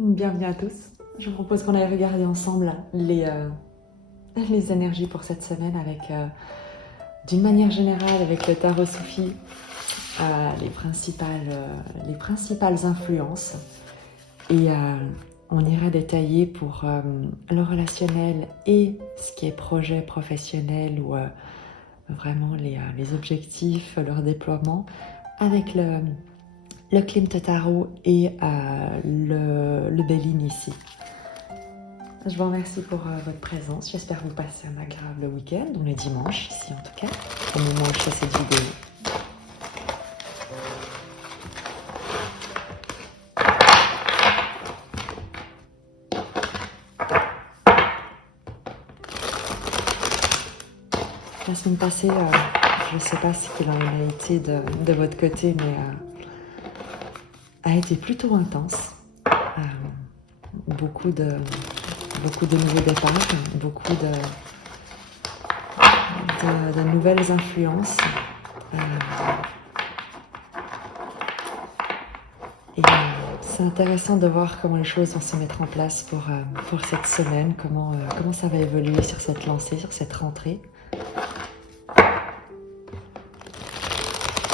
Bienvenue à tous. Je vous propose qu'on aille regarder ensemble les énergies pour cette semaine avec, d'une manière générale, avec le tarot Soufi, les principales influences. Et on ira détailler pour le relationnel et ce qui est projet professionnel ou vraiment les objectifs, leur déploiement, avec le Klimt Tarot et le Béline ici. Je vous remercie pour votre présence. J'espère que vous passez un agréable week-end, on est dimanche ici en tout cas, au moment où je fais cette vidéo. La semaine passée, je ne sais pas ce qu'il en a été de votre côté, mais a été plutôt intense. Beaucoup de nouveaux départs, beaucoup de nouvelles influences. Et c'est intéressant de voir comment les choses vont se mettre en place pour cette semaine, comment ça va évoluer sur cette lancée, sur cette rentrée.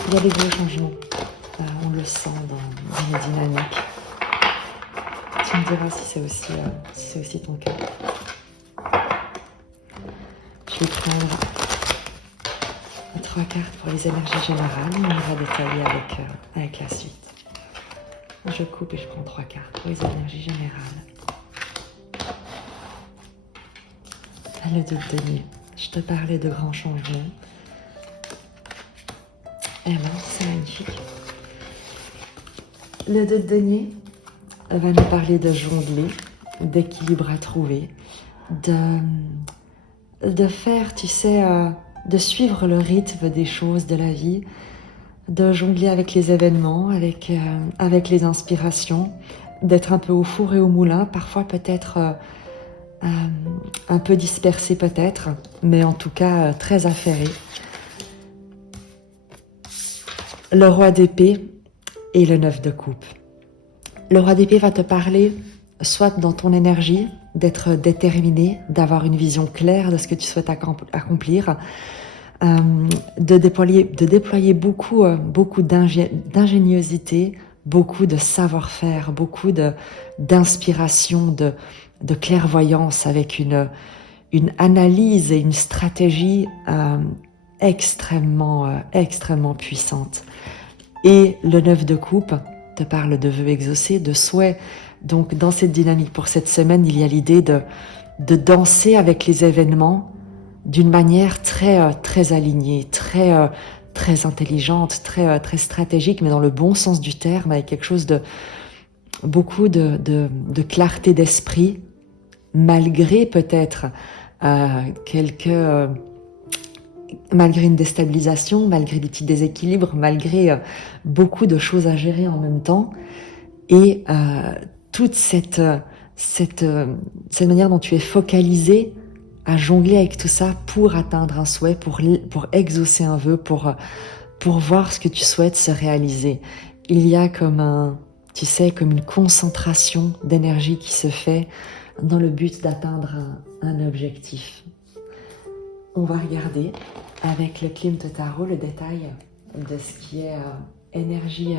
Il y a des gros changements, on le sent dans les dynamiques. Tu me diras si c'est aussi ton cas. Je vais prendre 3 cartes pour les énergies générales, on ira détailler avec la suite. Je coupe et je prends 3 cartes pour les énergies générales. Le 2 de denier, je te parlais de grands changements. Eh ben, c'est magnifique. Le 2 de denier va nous parler de jongler, d'équilibre à trouver, de faire, tu sais, de suivre le rythme des choses de la vie, de jongler avec les événements, avec les inspirations, d'être un peu au four et au moulin, parfois peut-être un peu dispersé peut-être, mais en tout cas très affairé. Le roi d'épée et le 9 de coupe. Le roi d'épée va te parler, soit dans ton énergie, d'être déterminé, d'avoir une vision claire de ce que tu souhaites accomplir, de déployer beaucoup d'ingéniosité, beaucoup de savoir-faire, beaucoup d'inspiration, de clairvoyance, avec une analyse et une stratégie extrêmement puissante. Et le 9 de coupe te parle de vœux exaucés, de souhaits. Donc dans cette dynamique pour cette semaine, il y a l'idée de danser avec les événements d'une manière très alignée, très intelligente, très stratégique, mais dans le bon sens du terme, avec quelque chose beaucoup de clarté d'esprit, malgré peut-être malgré une déstabilisation, malgré des petits déséquilibres, malgré beaucoup de choses à gérer en même temps, et toute cette manière dont tu es focalisé à jongler avec tout ça pour atteindre un souhait, pour exaucer un vœu, pour voir ce que tu souhaites se réaliser. Il y a comme une concentration d'énergie qui se fait dans le but d'atteindre un objectif. On va regarder avec le Klimt Tarot le détail de ce qui est énergie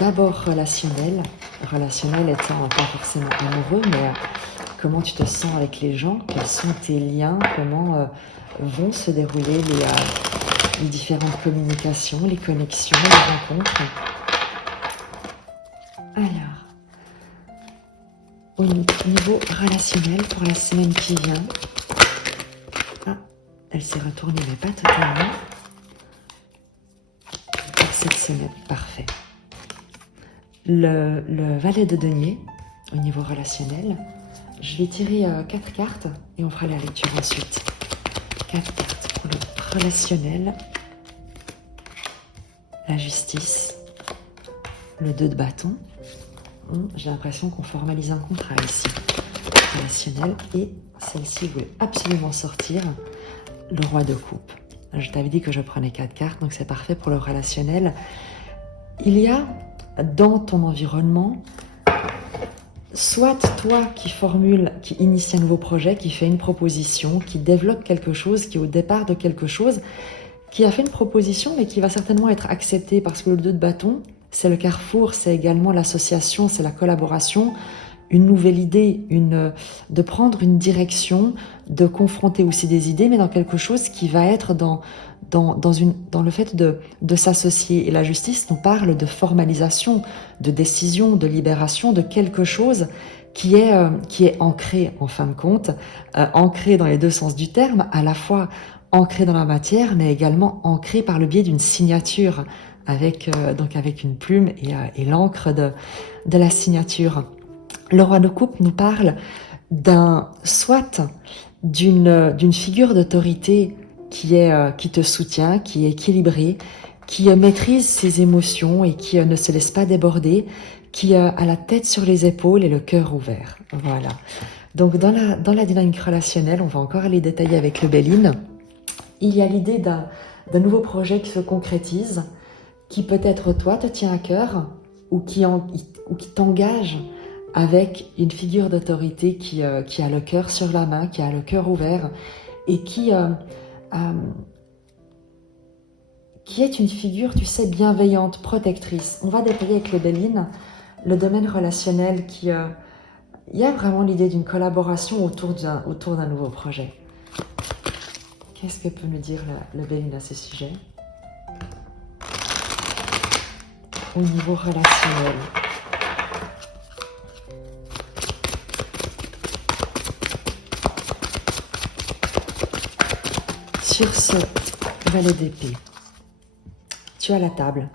d'abord relationnelle étant pas forcément amoureux, mais comment tu te sens avec les gens, quels sont tes liens, comment vont se dérouler les différentes communications, les connexions, les rencontres. Alors, au niveau relationnel pour la semaine qui vient, elle s'est retournée mais pas totalement. Pour cette semaine, parfait. Le valet de denier, au niveau relationnel, je vais tirer 4 cartes et on fera la lecture ensuite. 4 cartes pour le relationnel, la justice, le 2 de bâton. J'ai l'impression qu'on formalise un contrat ici. Relationnel, et celle-ci voulait absolument sortir, le roi de coupe. Je t'avais dit que je prenais 4 cartes, donc c'est parfait pour le relationnel. Il y a dans ton environnement, soit toi qui formule, qui initie un nouveau projet, qui fait une proposition, qui développe quelque chose, qui est au départ de quelque chose, qui a fait une proposition mais qui va certainement être acceptée parce que le 2 de bâton, c'est le carrefour, c'est également l'association, c'est la collaboration, une nouvelle idée, de prendre une direction, de confronter aussi des idées, mais dans quelque chose qui va être dans le fait de s'associer. Et la justice nous parle de formalisation, de décision, de libération, de quelque chose qui est ancré, en fin de compte, ancré dans les deux sens du terme, à la fois ancré dans la matière, mais également ancré par le biais d'une signature, avec une plume et l'encre de la signature. Le roi de coupe nous parle d'une figure d'autorité qui te soutient, qui est équilibrée, qui maîtrise ses émotions et qui ne se laisse pas déborder, qui a la tête sur les épaules et le cœur ouvert. Voilà. Donc dans la dynamique relationnelle, on va encore aller détailler avec le Béline. Il y a l'idée d'un nouveau projet qui se concrétise, qui peut-être toi te tient à cœur ou qui t'engage avec une figure d'autorité qui a le cœur sur la main, qui a le cœur ouvert et qui est une figure, tu sais, bienveillante, protectrice. On va détailler avec le Béline le domaine relationnel il y a vraiment l'idée d'une collaboration autour d'un nouveau projet. Qu'est-ce que peut nous dire le Béline à ce sujet? Au niveau relationnel. Sur ce valet d'épée, tu as la table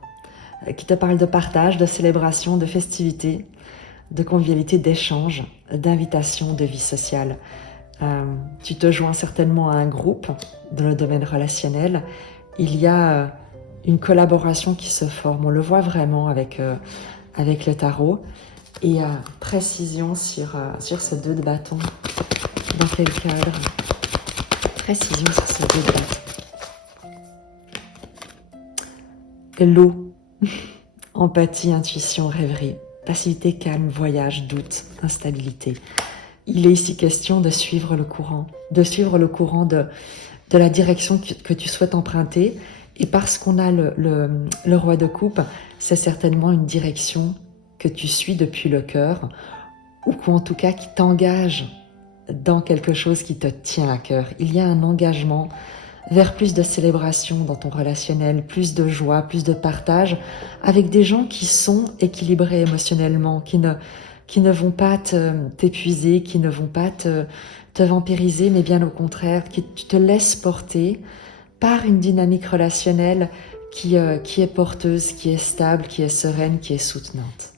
qui te parle de partage, de célébration, de festivité, de convivialité, d'échange, d'invitation, de vie sociale. Tu te joins certainement à un groupe dans le domaine relationnel. Il y a une collaboration qui se forme. On le voit vraiment avec le tarot. Et précision sur ce 2 de bâton. Dans quel cadre? Précision sur ce 2 de bâton. L'eau. Empathie, intuition, rêverie. Passivité, calme, voyage, doute, instabilité. Il est ici question de suivre le courant. De suivre le courant de la direction que tu souhaites emprunter. Et parce qu'on a le roi de coupe, c'est certainement une direction que tu suis depuis le cœur, ou en tout cas qui t'engage dans quelque chose qui te tient à cœur. Il y a un engagement vers plus de célébration dans ton relationnel, plus de joie, plus de partage, avec des gens qui sont équilibrés émotionnellement, qui ne vont pas t'épuiser, qui ne vont pas te vampiriser, mais bien au contraire, tu te laisses porter par une dynamique relationnelle qui est porteuse, qui est stable, qui est sereine, qui est soutenante.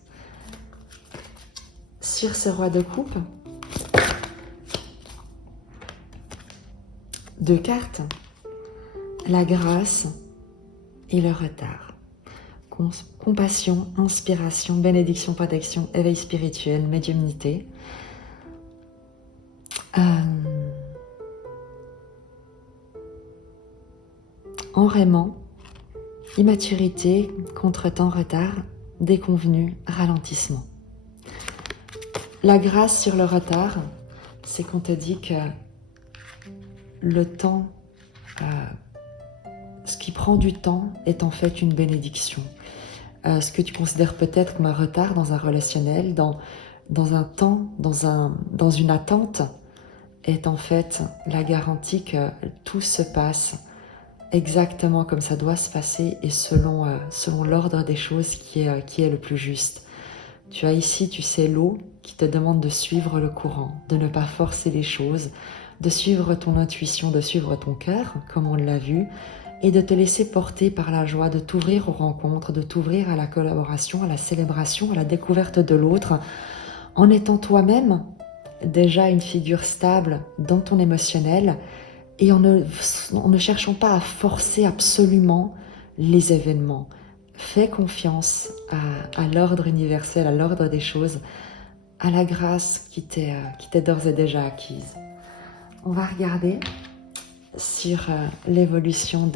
Sur ce roi de coupe, 2 cartes, la grâce et le retard. Compassion, inspiration, bénédiction, protection, éveil spirituel, médiumnité. Enraiement, immaturité, contretemps, retard, déconvenu, ralentissement. La grâce sur le retard, c'est qu'on te dit que le temps, ce qui prend du temps est en fait une bénédiction. Ce que tu considères peut-être comme un retard dans un relationnel, dans un temps, dans une attente, est en fait la garantie que tout se passe exactement comme ça doit se passer et selon l'ordre des choses qui est le plus juste. Tu as ici, tu sais, l'eau qui te demande de suivre le courant, de ne pas forcer les choses, de suivre ton intuition, de suivre ton cœur, comme on l'a vu, et de te laisser porter par la joie, de t'ouvrir aux rencontres, de t'ouvrir à la collaboration, à la célébration, à la découverte de l'autre, en étant toi-même déjà une figure stable dans ton émotionnel et en ne cherchant pas à forcer absolument les événements. Fais confiance à l'ordre universel, à l'ordre des choses, à la grâce qui t'est d'ores et déjà acquise. On va regarder sur l'évolution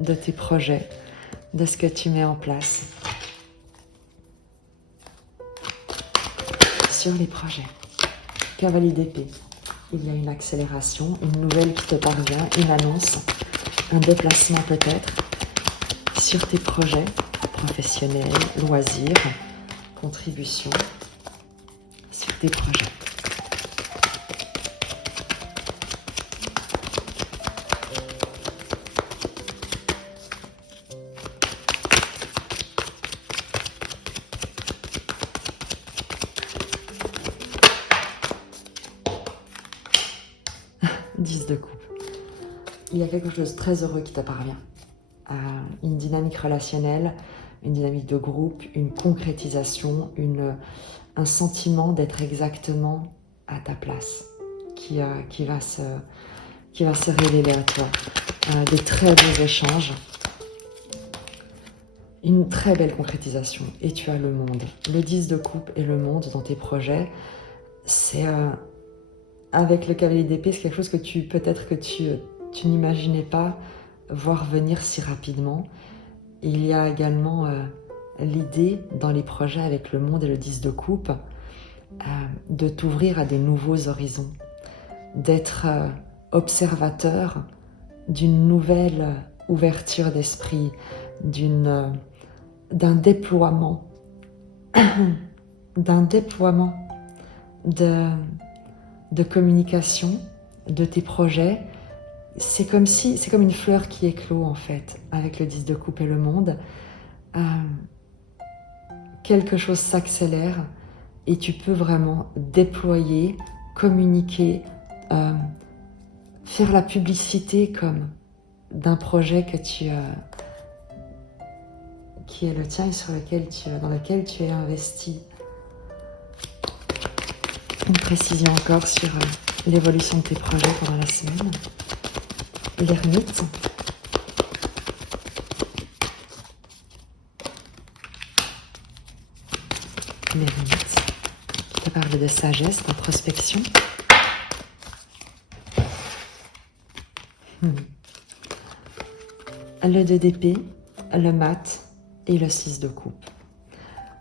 de tes projets, de ce que tu mets en place. sur les projets. Cavalier d'épée. Il y a une accélération, une nouvelle qui te parvient, une annonce, un déplacement peut-être sur tes projets professionnels, loisirs, contributions, sur tes projets. Dix de coupe. Il y a quelque chose de très heureux qui te parvient. Une dynamique relationnelle, une dynamique de groupe, une concrétisation, un sentiment d'être exactement à ta place qui va se révéler à toi. Des très beaux échanges, une très belle concrétisation. Et tu as le monde. Le 10 de coupe et le monde dans tes projets, c'est... avec le cavalier d'épée, c'est quelque chose que peut-être que tu n'imaginais pas voir venir si rapidement. Il y a également l'idée dans les projets avec le monde et le 10 de coupe de t'ouvrir à des nouveaux horizons, d'être observateur d'une nouvelle ouverture d'esprit, d'un déploiement, de communication de tes projets. C'est comme une fleur qui éclot en fait avec le 10 de coupe et le monde. Quelque chose s'accélère et tu peux vraiment déployer, communiquer, faire la publicité comme d'un projet qui est le tien et dans lequel tu es investi. Une précision encore sur l'évolution de tes projets pendant la semaine. L'ermite. L'ermite qui te parle de sagesse, d'introspection. Le 2 d'épée, le mat et le 6 de coupe.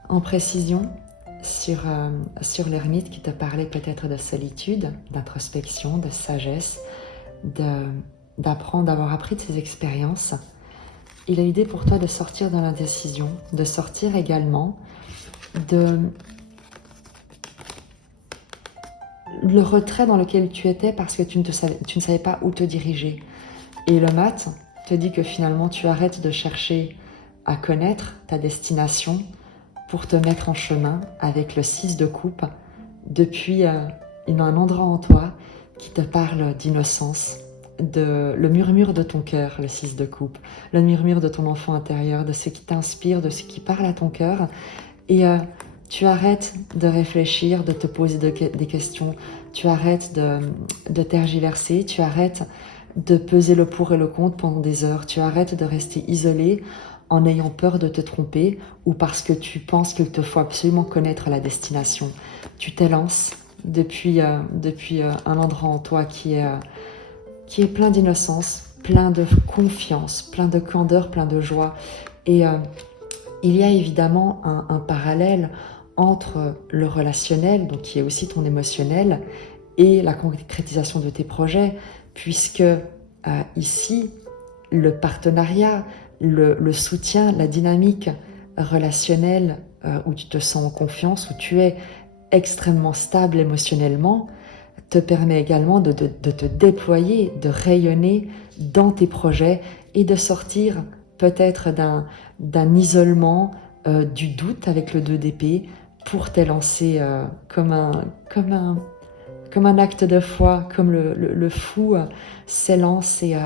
En précision, sur l'ermite qui te parlait peut-être de solitude, d'introspection, de sagesse, d'avoir appris de ses expériences. Il a l'idée pour toi de sortir de l'indécision, de sortir également de le retrait dans lequel tu étais parce que tu ne savais pas où te diriger. Et le mat te dit que finalement tu arrêtes de chercher à connaître ta destination pour te mettre en chemin avec le 6 de coupe depuis un endroit en toi qui te parle d'innocence, le murmure de ton cœur, le 6 de coupe, le murmure de ton enfant intérieur, de ce qui t'inspire, de ce qui parle à ton cœur. Et tu arrêtes de réfléchir, de te poser des questions, tu arrêtes de tergiverser, tu arrêtes de peser le pour et le contre pendant des heures, tu arrêtes de rester isolé en ayant peur de te tromper ou parce que tu penses qu'il te faut absolument connaître la destination. Tu t'élances depuis un endroit en toi qui est plein d'innocence, plein de confiance, plein de candeur, plein de joie. Et il y a évidemment un parallèle entre le relationnel, donc qui est aussi ton émotionnel, et la concrétisation de tes projets, puisque ici, le partenariat, le soutien, la dynamique relationnelle où tu te sens en confiance, où tu es extrêmement stable émotionnellement, te permet également de te déployer, de rayonner dans tes projets et de sortir peut-être d'un isolement, du doute avec le 2 d'épée pour t'élancer comme un acte de foi, comme le fou s'élance et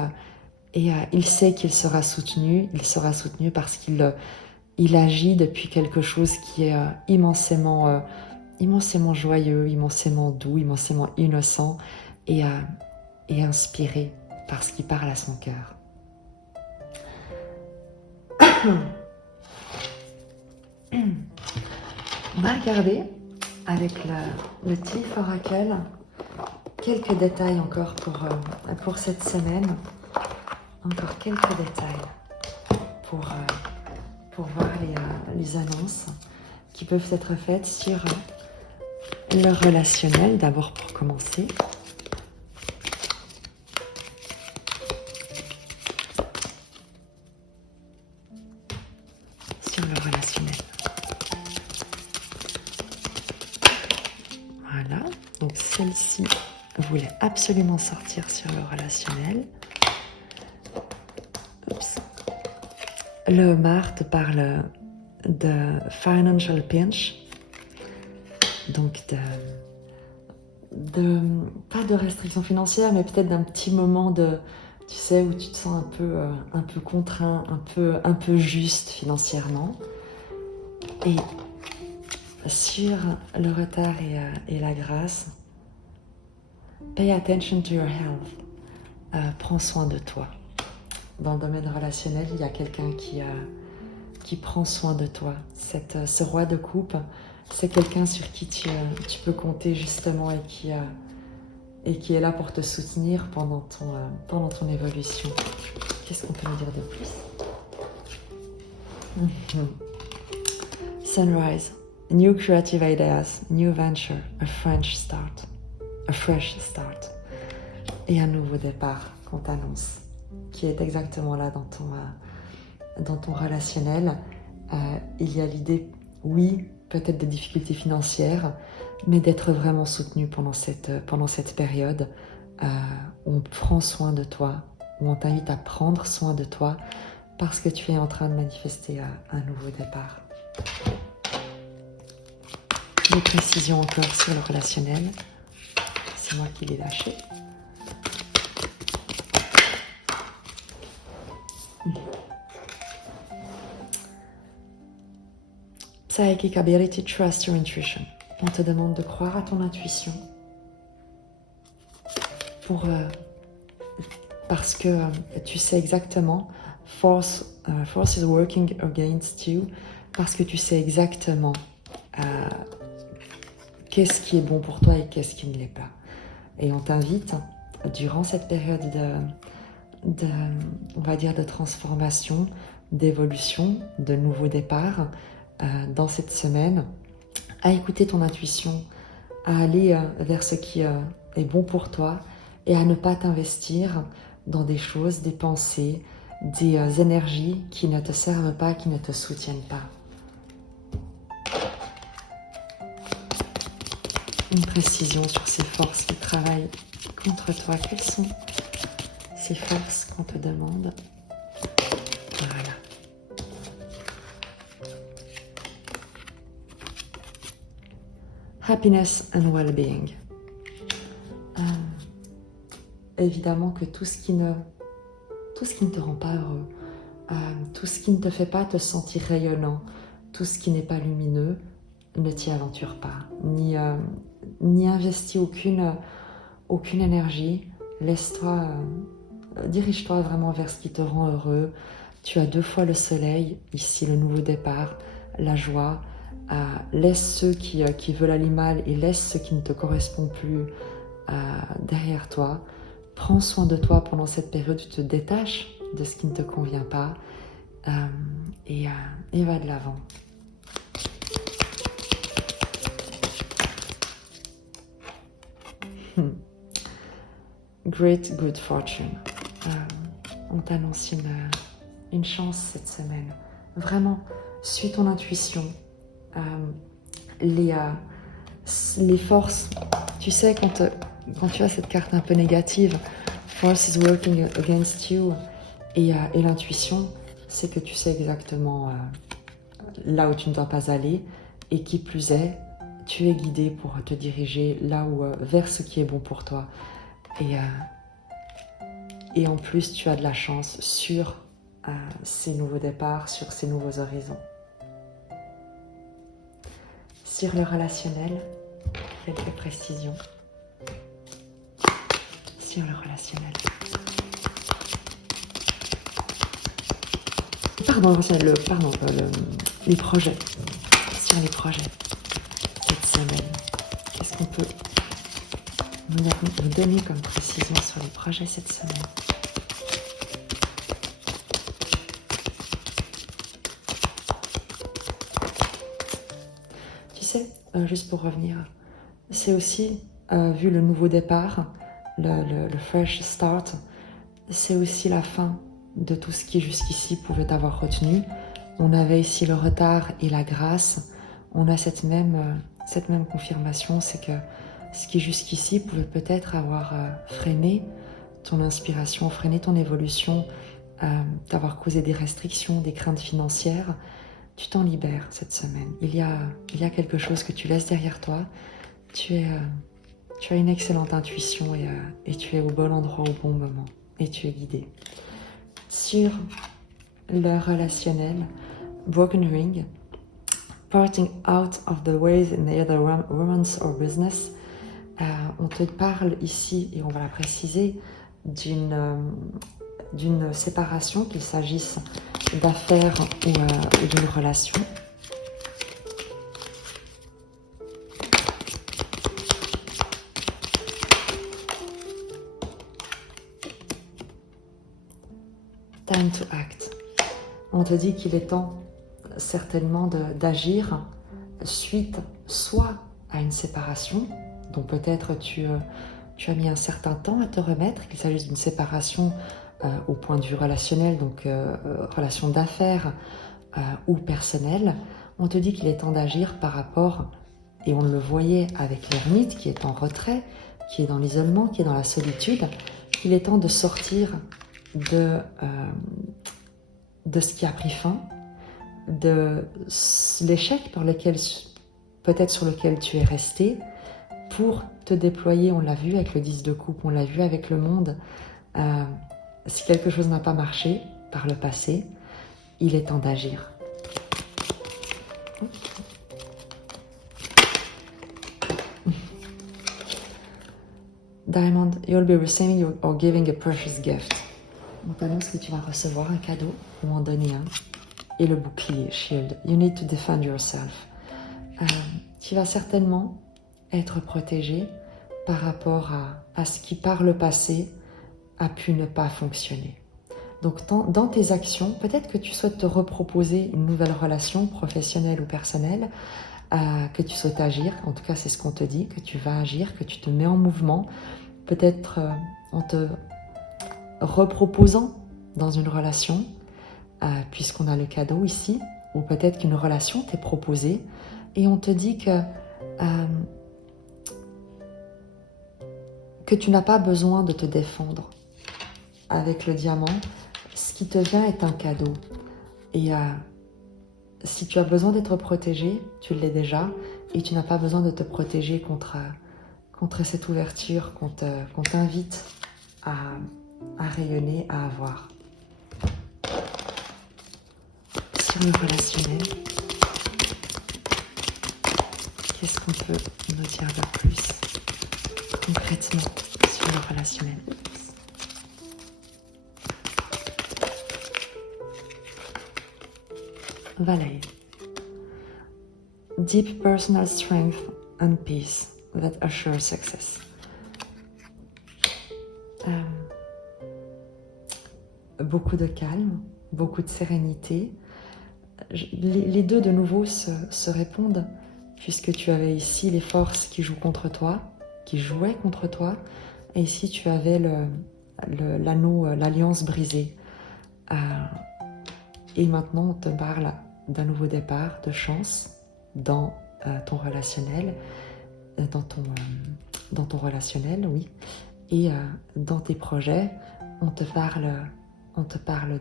il sait qu'il sera soutenu. Il sera soutenu parce qu'il agit depuis quelque chose qui est immensément joyeux, immensément doux, immensément innocent et inspiré par ce qui parle à son cœur. On va regarder avec le Thief Oracle quelques détails encore pour cette semaine. Encore quelques détails pour voir les annonces qui peuvent être faites sur Le relationnel, d'abord pour commencer. Sur le relationnel. Voilà, donc celle-ci voulait absolument sortir sur le relationnel. Oups. Le homard te parle de financial pinch, donc pas de restrictions financières, mais peut-être d'un petit moment de, tu sais, où tu te sens un peu contraint, un peu juste financièrement. Et sur le retard et la grâce, pay attention to your health. Prends soin de toi. Dans le domaine relationnel, il y a quelqu'un qui prend soin de toi. Ce roi de coupe, c'est quelqu'un sur qui tu peux compter justement et qui est là pour te soutenir pendant ton évolution. Qu'est-ce qu'on peut me dire de plus? Sunrise, new creative ideas, new venture, a fresh start. Et un nouveau départ qu'on t'annonce, qui est exactement là dans ton relationnel. Il y a l'idée, oui, peut-être de difficultés financières, mais d'être vraiment soutenu pendant cette période où on prend soin de toi, où on t'invite à prendre soin de toi parce que tu es en train de manifester un nouveau départ. Des précisions encore sur le relationnel. C'est moi qui l'ai lâché. Psychic ability, trust your intuition. On te demande de croire à ton intuition parce que tu sais exactement, force is working against you, parce que tu sais exactement qu'est-ce qui est bon pour toi et qu'est-ce qui ne l'est pas. Et on t'invite, durant cette période on va dire de transformation, d'évolution, de nouveau départ, dans cette semaine, à écouter ton intuition, à aller vers ce qui est bon pour toi et à ne pas t'investir dans des choses, des pensées, des énergies qui ne te servent pas, qui ne te soutiennent pas. Une précision sur ces forces qui travaillent contre toi. Quelles sont ces forces qu'on te demande? Voilà. Happiness and well-being. Évidemment que tout ce qui ne te rend pas heureux, tout ce qui ne te fait pas te sentir rayonnant, tout ce qui n'est pas lumineux, ne t'y aventure pas, ni investis aucune énergie. Laisse-toi, dirige-toi vraiment vers ce qui te rend heureux. Tu as 2 fois le soleil, ici le nouveau départ, la joie. Laisse ceux qui veulent aller mal et laisse ceux qui ne te correspondent plus derrière toi. Prends soin de toi pendant cette période, tu te détaches de ce qui ne te convient pas et va de l'avant. Great good fortune. On t'annonce une chance cette semaine. Vraiment, suis ton intuition. Les forces, tu sais, quand tu as cette carte un peu négative, force is working against you, et l'intuition, c'est que tu sais exactement là où tu ne dois pas aller, et qui plus est, tu es guidé pour te diriger là où, vers ce qui est bon pour toi. Et en plus, tu as de la chance sur ces nouveaux départs, sur ces nouveaux horizons. Sur le relationnel, quelques précisions. Sur le relationnel. Les projets. Sur les projets cette semaine. Qu'est-ce qu'on peut nous donner comme précision sur les projets cette semaine? Tu sais, juste pour revenir, c'est aussi, vu le nouveau départ, le fresh start, c'est aussi la fin de tout ce qui jusqu'ici pouvait t'avoir retenu. On avait ici le retard et la grâce. On a cette même confirmation, c'est que ce qui jusqu'ici pouvait peut-être avoir freiné ton inspiration, freiné ton évolution, t'avoir causé des restrictions, des craintes financières, tu t'en libères cette semaine. Il y a quelque chose que tu laisses derrière toi. Tu as une excellente intuition et tu es au bon endroit au bon moment. Et tu es guidé. Sur le relationnel, Broken Ring, parting out of the ways in either romance or business, on te parle ici, et on va la préciser, d'une séparation, qu'il s'agisse d'affaires ou d'une relation. Time to act. On te dit qu'il est temps certainement d'agir suite soit à une séparation, dont peut-être tu as mis un certain temps à te remettre, qu'il s'agisse d'une séparation au point de vue relationnel, donc relation d'affaires ou personnelle. On te dit qu'il est temps d'agir par rapport, et on le voyait avec l'ermite qui est en retrait, qui est dans l'isolement, qui est dans la solitude, qu'il est temps de sortir de ce qui a pris fin, de l'échec peut-être sur lequel tu es resté, pour te déployer. On l'a vu avec le 10 de coupe, on l'a vu avec le monde. Si quelque chose n'a pas marché par le passé, il est temps d'agir. Diamond, you'll be receiving or giving a precious gift. On t'annonce que tu vas recevoir un cadeau ou en donner un. Et le bouclier, shield. You need to defend yourself. Tu vas certainement être protégé par rapport à ce qui par le passé a pu ne pas fonctionner. Donc dans tes actions, peut-être que tu souhaites te reproposer une nouvelle relation professionnelle ou personnelle, que tu souhaites agir, en tout cas c'est ce qu'on te dit, que tu vas agir, que tu te mets en mouvement, peut-être en te reproposant dans une relation, puisqu'on a le cadeau ici, ou peut-être qu'une relation t'est proposée, et on te dit que tu n'as pas besoin de te défendre. Avec le diamant, ce qui te vient est un cadeau. Et si tu as besoin d'être protégé, tu l'es déjà, et tu n'as pas besoin de te protéger contre cette ouverture qu'on t'invite à rayonner, à avoir. Sur le relationnel, qu'est-ce qu'on peut nous dire de plus concrètement sur le relationnel? Valet. Deep personal strength and peace that assure success. Beaucoup de calme, beaucoup de sérénité. Les deux de nouveau se répondent, puisque tu avais ici les forces qui jouaient contre toi, et ici tu avais l'anneau, l'alliance brisée. Et maintenant on te parle d'un nouveau départ, de chance dans ton relationnel, dans ton relationnel, oui, et dans tes projets, on te parle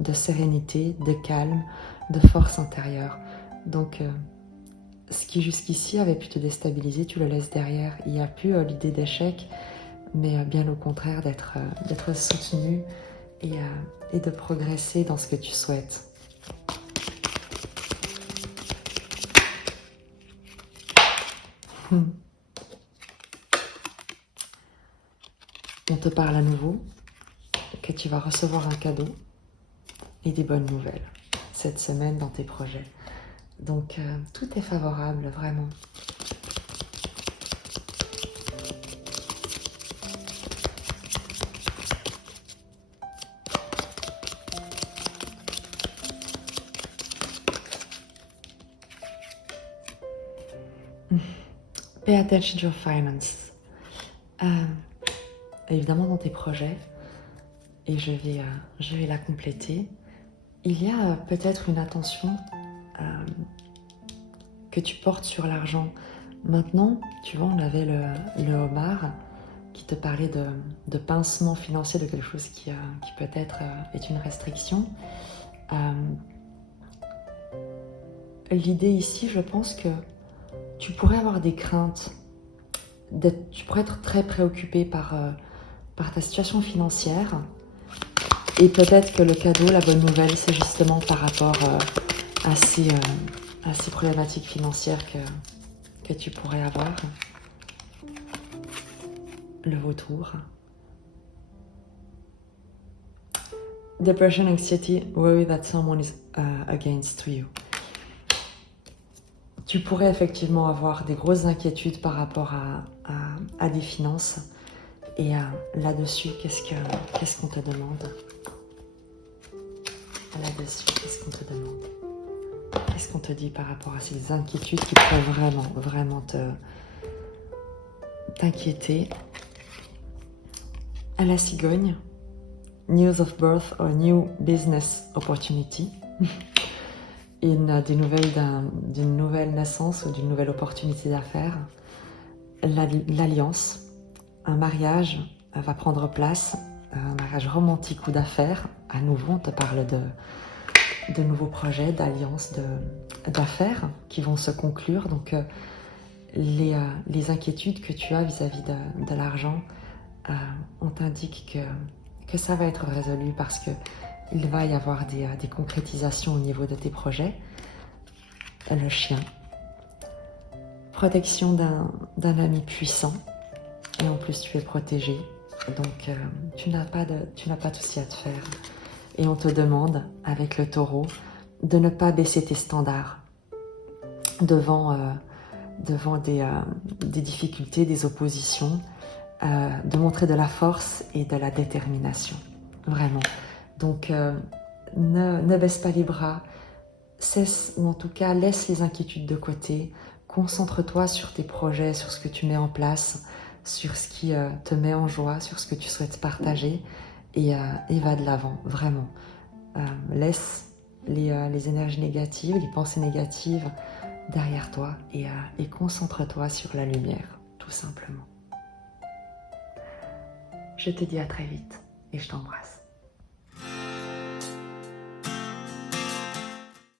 de sérénité, de calme, de force intérieure. Donc, ce qui jusqu'ici avait pu te déstabiliser, tu le laisses derrière. Il n'y a plus l'idée d'échec, mais bien au contraire d'être soutenu et de progresser dans ce que tu souhaites. On te parle à nouveau que tu vas recevoir un cadeau et des bonnes nouvelles cette semaine dans tes projets. Donc, tout est favorable, vraiment. Pay attention to your finance. Évidemment dans tes projets, et je vais la compléter, il y a peut-être une attention que tu portes sur l'argent. Maintenant, tu vois, on avait le homard qui te parlait de pincement financier, de quelque chose qui peut-être est une restriction. L'idée ici, je pense que tu pourrais avoir des craintes, tu pourrais être très préoccupé par ta situation financière, et peut-être que le cadeau, la bonne nouvelle, c'est justement par rapport à ces problématiques financières que tu pourrais avoir. Le vautour. Depression, anxiety, worry that someone is against you. Tu pourrais effectivement avoir des grosses inquiétudes par rapport à des finances. Et là-dessus, qu'est-ce qu'on te demande? Là-dessus, qu'est-ce qu'on te demande? Qu'est-ce qu'on te dit par rapport à ces inquiétudes qui pourraient vraiment t'inquiéter? À la cigogne, news of birth or new business opportunity. Des nouvelles d'une nouvelle naissance ou d'une nouvelle opportunité d'affaires. L'alliance, un mariage va prendre place, un mariage romantique ou d'affaires. À nouveau, on te parle de nouveaux projets, d'alliances, d'affaires qui vont se conclure. Donc, les inquiétudes que tu as vis-à-vis de l'argent, on t'indique que ça va être résolu parce qu'il va y avoir des concrétisations au niveau de tes projets. Le chien. Protection d'un ami puissant. Et en plus, tu es protégé. Donc, tu n'as pas de souci à te faire. Et on te demande, avec le taureau, de ne pas baisser tes standards devant des difficultés, des oppositions, de montrer de la force et de la détermination. Vraiment. Donc, ne baisse pas les bras, cesse, ou en tout cas, laisse les inquiétudes de côté, concentre-toi sur tes projets, sur ce que tu mets en place, sur ce qui te met en joie, sur ce que tu souhaites partager, et va de l'avant, vraiment. Laisse les énergies négatives, les pensées négatives derrière toi, et concentre-toi sur la lumière, tout simplement. Je te dis à très vite, et je t'embrasse.